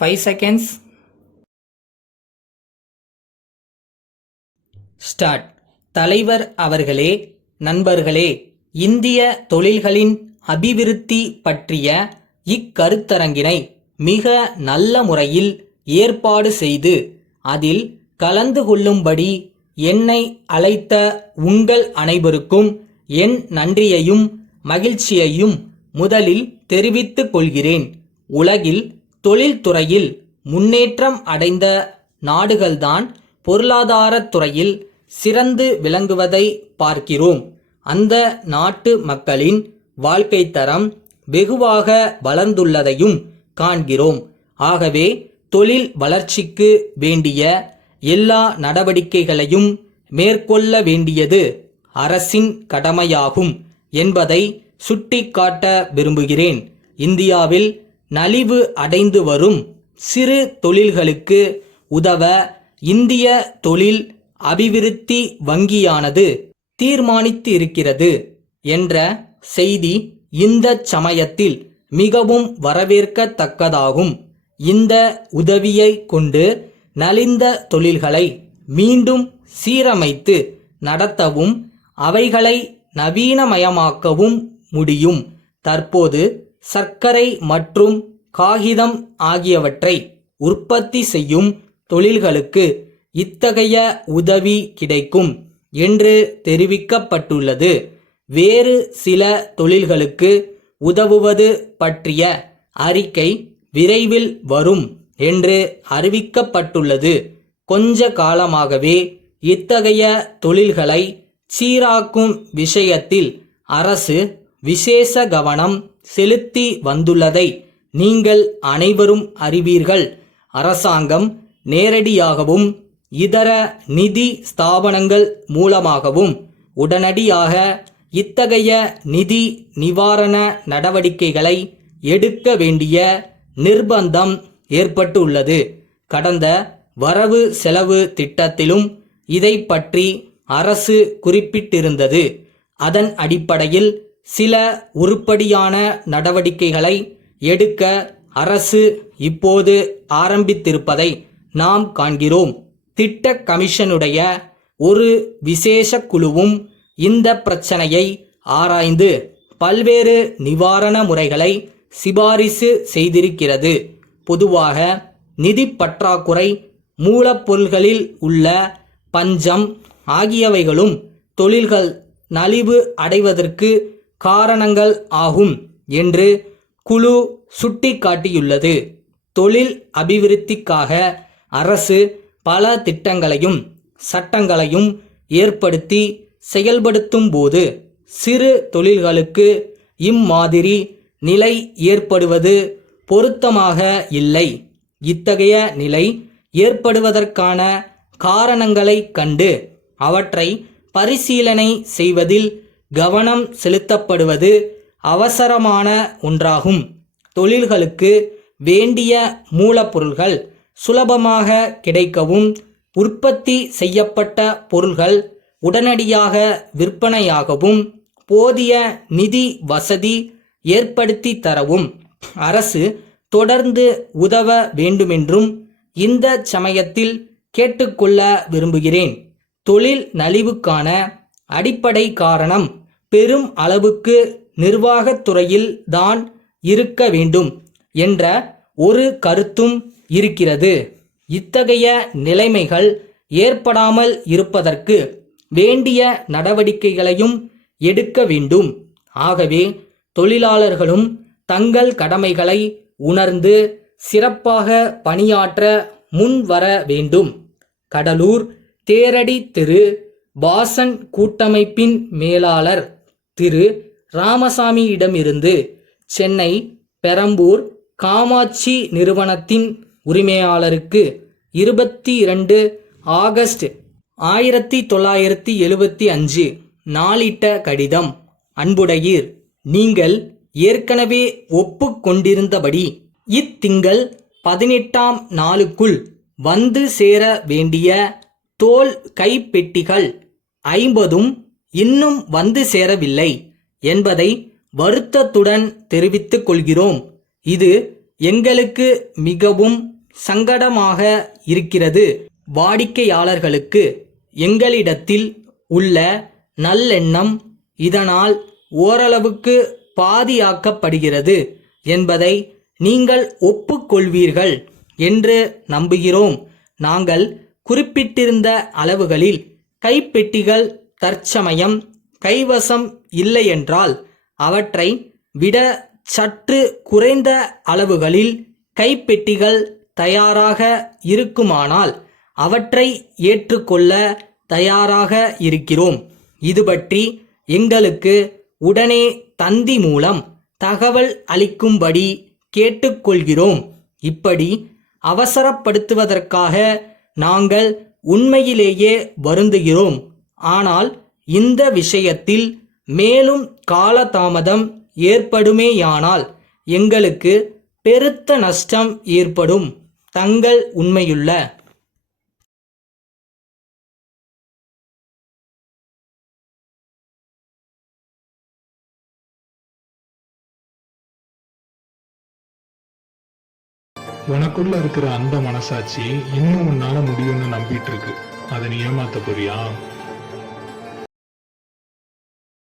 5 seconds. Start. தலைவர் அவர்களே, நண்பர்களே, இந்திய தொழில்களின் அபிவிருத்தி பற்றிய இக்கருத்தரங்கினை மிக நல்ல முறையில் ஏற்பாடு செய்து அதில் கலந்து கொள்ளும்படி என்னை அழைத்த உங்கள் அனைவருக்கும் என் நன்றியையும் மகிழ்ச்சியையும் முதலில் தெரிவித்துக் கொள்கிறேன். உலகில் தொழில்துறையில் முன்னேற்றம் அடைந்த நாடுகள்தான் பொருளாதாரத் துறையில் சிறந்து விளங்குவதை பார்க்கிறோம். அந்த நாட்டு மக்களின் வாழ்க்கை தரம் வெகுவாக வளர்ந்துள்ளதையும் காண்கிறோம். ஆகவே தொழில் வளர்ச்சிக்கு வேண்டிய எல்லா நடவடிக்கைகளையும் மேற்கொள்ள வேண்டியது அரசின் கடமையாகும் என்பதை சுட்டிக்காட்ட விரும்புகிறேன். இந்தியாவில் நலிவு அடைந்து வரும் சிறு தொழில்களுக்கு உதவ இந்திய தொழில் அபிவிருத்தி வங்கியானது தீர்மானித்து இருக்கிறது என்ற செய்தி இந்த சமயத்தில் மிகவும் வரவேற்கத்தக்கதாகும். இந்த உதவியை கொண்டு நலிந்த தொழில்களை மீண்டும் சீரமைத்து நடத்தவும் அவைகளை நவீனமயமாக்கவும் முடியும். தற்போது சர்க்கரை மற்றும் காகிதம் ஆகியவற்றை உற்பத்தி செய்யும் தொழில்களுக்கு இத்தகைய உதவி கிடைக்கும் என்று தெரிவிக்கப்பட்டுள்ளது. வேறு சில தொழில்களுக்கு உதவுவது பற்றிய அறிக்கை விரைவில் வரும் என்று அறிவிக்கப்பட்டுள்ளது. கொஞ்ச காலமாகவே இத்தகைய தொழில்களை சீராக்கும் விஷயத்தில் அரசு விசேஷ கவனம் செலுத்தி வந்துள்ளதை நீங்கள் அனைவரும் அறிவீர்கள். அரசாங்கம் நேரடியாகவும் இதர நிதி ஸ்தாபனங்கள் மூலமாகவும் உடனடியாக இத்தகைய நிதி நிவாரண நடவடிக்கைகளை எடுக்க வேண்டிய நிர்பந்தம் ஏற்பட்டுள்ளது. கடந்த வரவு செலவு திட்டத்திலும் இதை பற்றி அரசு குறிப்பிட்டிருந்தது. அதன் அடிப்படையில் சில உருப்படியான நடவடிக்கைகளை எடுக்க அரசு இப்போது ஆரம்பித்திருப்பதை நாம் காண்கிறோம். திட்ட கமிஷனுடைய ஒரு விசேஷ குழுவும் இந்த பிரச்சனையை ஆராய்ந்து பல்வேறு நிவாரண முறைகளை சிபாரிசு செய்திருக்கிறது. பொதுவாக நிதி பற்றாக்குறை, மூலப்பொருள்களில் உள்ள பஞ்சம் ஆகியவைகளும் தொழில்கள் நலிவு அடைவதற்கு காரணங்கள் ஆகும் என்று குழு சுட்டிக்காட்டியுள்ளது. தொழில் அபிவிருத்திக்காக அரசு பல திட்டங்களையும் சட்டங்களையும் ஏற்படுத்தி செயல்படுத்தும் போது சிறு தொழில்களுக்கு இம்மாதிரி நிலை ஏற்படுவது பொருத்தமாக இல்லை. இத்தகைய நிலை ஏற்படுவதற்கான காரணங்களை கண்டு அவற்றை பரிசீலனை செய்வதில் கவனம் செலுத்தப்படுவது அவசரமான ஒன்றாகும். தொழில்களுக்கு வேண்டிய மூலப்பொருள்கள் சுலபமாக கிடைக்கவும், உற்பத்தி செய்யப்பட்ட பொருள்கள் உடனடியாக விற்பனையாகவும் போதிய நிதி வசதி ஏற்படுத்தி தரவும் அரசு தொடர்ந்து உதவ வேண்டுமென்றும் இந்த சமயத்தில் கேட்டுக்கொள்ள விரும்புகிறேன். தொழில் நலிவுக்கான அடிப்படை காரணம் பெரும் அளவுக்கு நிர்வாகத்துறையில் தான் இருக்க வேண்டும் என்ற ஒரு கருத்தும் இருக்கிறது. இத்தகைய நிலைமைகள் ஏற்படாமல் இருப்பதற்கு வேண்டிய நடவடிக்கைகளையும் எடுக்க வேண்டும். ஆகவே தொழிலாளர்களும் தங்கள் கடமைகளை உணர்ந்து சிறப்பாக பணியாற்ற முன்வர வேண்டும். கடலூர் தேரடி திரு வாசன் கூட்டமைப்பின் மேலாளர் திரு ராமசாமியிடமிருந்து சென்னை பெரம்பூர் காமாட்சி நிறுவனத்தின் உரிமையாளருக்கு 22 ஆகஸ்ட் 1975 நாளிட்ட கடிதம். அன்புடையீர், நீங்கள் ஏற்கனவே ஒப்புக்கொண்டிருந்தபடி இத்திங்கள் 18ஆம் நாளுக்குள் வந்து சேர வேண்டிய தோல் கைப்பெட்டிகள் 50 இன்னும் வந்து சேரவில்லை என்பதை வருத்தத்துடன் தெரிவித்துக் கொள்கிறோம். இது எங்களுக்கு மிகவும் சங்கடமாக இருக்கிறது. வாடிக்கையாளர்களுக்கு எங்களிடத்தில் உள்ள நல்லெண்ணம் இதனால் ஓரளவுக்கு பாதியாக்கப்படுகிறது என்பதை நீங்கள் ஒப்புக்கொள்வீர்கள் என்று நம்புகிறோம். நாங்கள் குறிப்பிட்டிருந்த அளவுகளில் கைப்பெட்டிகள் தற்சமயம் கைவசம் இல்லையென்றால் அவற்றை விட சற்று குறைந்த அளவுகளில் கைப்பெட்டிகள் தயாராக இருக்குமானால் அவற்றை ஏற்றுக்கொள்ள தயாராக இருக்கிறோம். இது பற்றி எங்களுக்கு உடனே தந்தி மூலம் தகவல் அளிக்கும்படி கேட்டுக்கொள்கிறோம். இப்படி அவசரப்படுத்துவதற்காக நாங்கள் உண்மையிலேயே வருந்துகிறோம். ஆனால் இந்த விஷயத்தில் மேலும் காலதாமதம் ஏற்படுமேயானால் எங்களுக்கு பெருத்த நஷ்டம் ஏற்படும். தங்கள் உண்மையுள்ள உனக்குள்ள இருக்கிற அந்த மனசாட்சி இன்னும் உன்னால முடியும்னு நம்பிட்டு இருக்கு. அதை நீ ஏமாத்த போறியா?